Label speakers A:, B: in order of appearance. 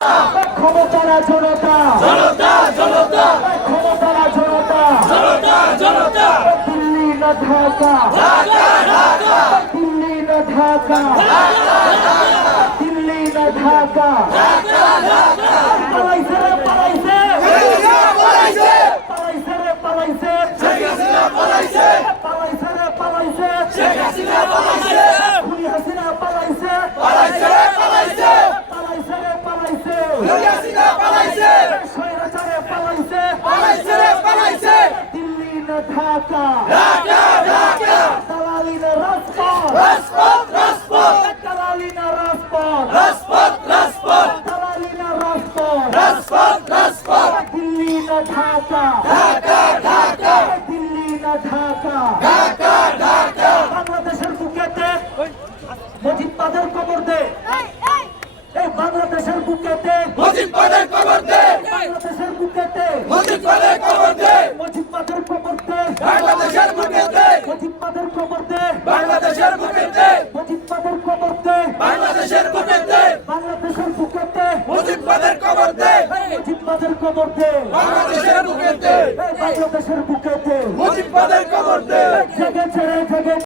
A: ক্ষমতারা জনতা ক্ষমতারা জনতা দিল্লি না ঢাকা। দিল্লি না ঢাকা। দিল্লি না ঢাকা। পালাইছে রে পালাইছে। পালাইছে। রে পালাইছে। পালাইছে রে পালাইছে খুনি হাসিনা পালাইছে পালাইছে রে পালাইছে স্বৈরাচারে পালাইছে দিল্লি না ঢাকা। দালালি না রাজপথ দালালি না রাজপথ। দালালি না রাজপথ। দিল্লি না ঢাকা। দিল্লি না ঢাকা। বাংলাদেশের বুকেতে মজিদবাদের কবর দে। এই বাংলাদেশের বুকেতে
B: মুজিববাদের কবর দে।
A: বাংলাদেশের বুকেতে
B: মুজিববাদের কবর দে
A: মজিদবাদের কবর দে
B: বাংলাদেশের বুকে দে
A: মজিদবাদের কবর দে
B: বাংলাদেশের বুকে দে
A: মজিদবাদের কবর দে
B: বাংলাদেশের বুকে দে
A: বাংলাদেশের বুকেতে
B: মুজিববাদের কবর দে।
A: মজিদবাদের কবর দে।
B: বাংলাদেশের বুকে দে।
A: বাংলাদেশের বুকেতে
B: মুজিববাদের কবর দে।
A: জেগেছে রে জেগেছে